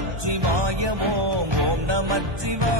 ஓம் நமச்சிவாய ஓம் ஓம் நமச்சிவாய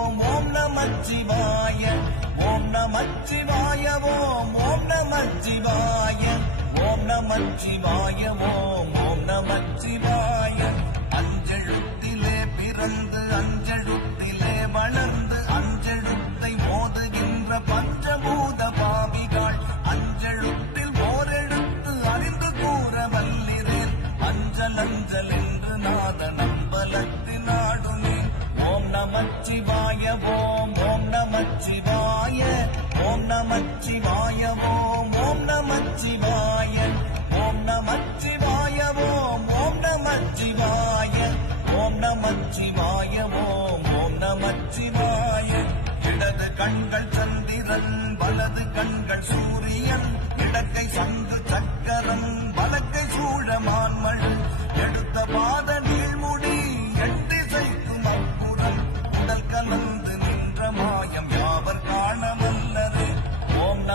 நமச்சிவாய. ஓம் நமச்சிவாய ஓம் ஓம் நமச்சிவாய. ஓம் நமச்சிவாய ஓம் ஓம் நமச்சிவாய. அஞ்செழுத்திலே பிறந்து அஞ்செழுத்திலே வளர்ந்து அஞ்செழுத்தை மோதுகின்ற பஞ்சபூத பாவிகள். அஞ்செழுத்தில் ஓரெழுத்து அறிந்து கூற வல்லிரேன் அஞ்சல் அஞ்சல் என்று நாத நம்பலத்தினாடும் நமச்சிவாய ஓம் ஓம் நமச்சிவாய ஓம் நமச்சிவாய ஓம் ஓம் நமச்சிவாய ஓம் நமச்சிவாய ஓம் ஓம் நமச்சிவாய ஓம் நமச்சிவாய ஓம் ஓம் நமச்சிவாய. இடது கண்கள் சந்திரன் வலது கண்கள் சூரியன் இடத்தை சங்கு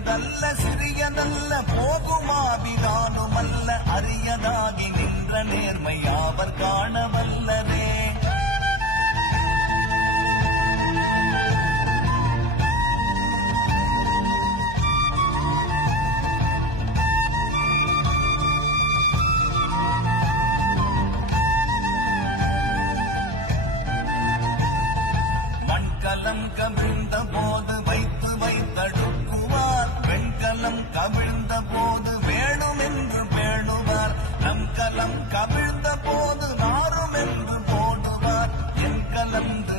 பெரியதல்ல சிறியதல்ல போகுமாபிதானுமல்ல அரியதாகி நின்ற நேர்மை யாவர் தந்த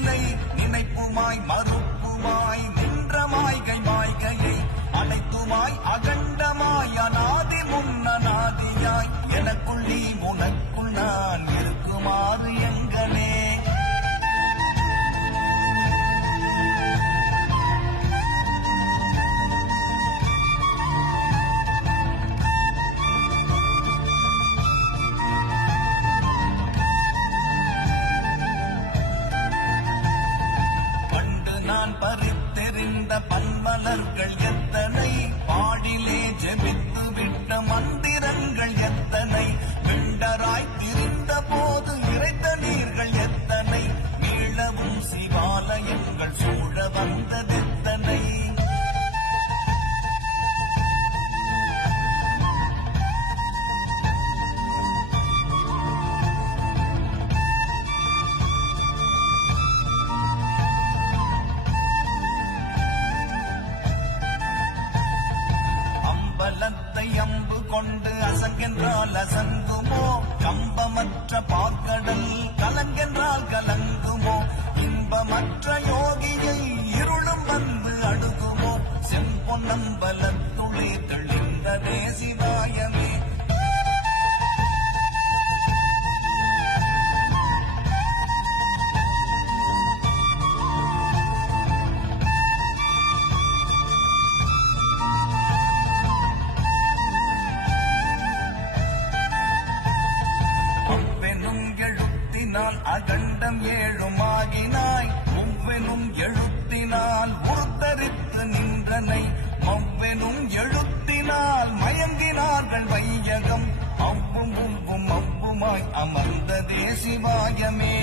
இல்லை நினைப்புமாய் மறுப்புமாய் நின்ற மாய்கை மாய்கையை அனைத்துமாய் அகண்டமாய் அநாதி முன்னநாதியாய் எனக்குள் உனக்குள் நான் இருக்குமாறு கொண்டு அசங்கென்றால் அசங்குமோ? கம்பமற்ற பாக்கடல் கலங்கென்றால் கலங்குமோ? இன்பமற்ற யோகியை இருளும் வந்து அணுகுமோ செம்பொன்னம்பலத்துளி சிவாயமே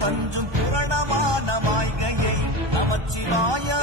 பஞ்சும் புரணமான மாய்கையை நமச்சிவாய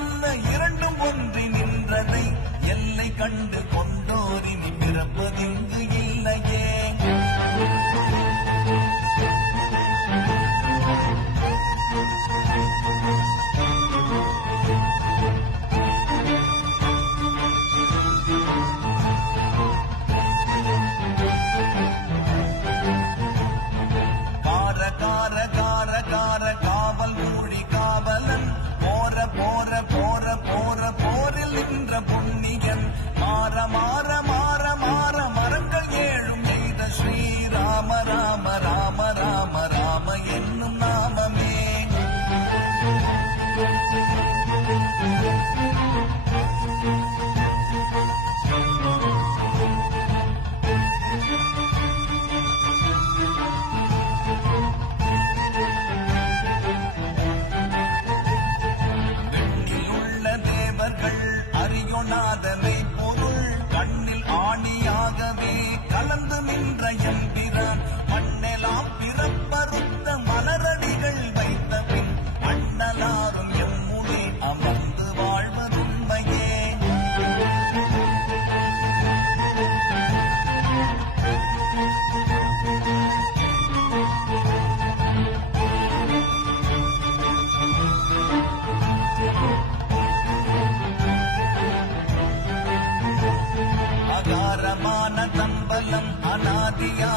அல்ல இரண்டும் ஒன்றி நின்றதை எல்லை கண்டு கொண்டோரின் பிறப்பதிங்கு இல்லையே. the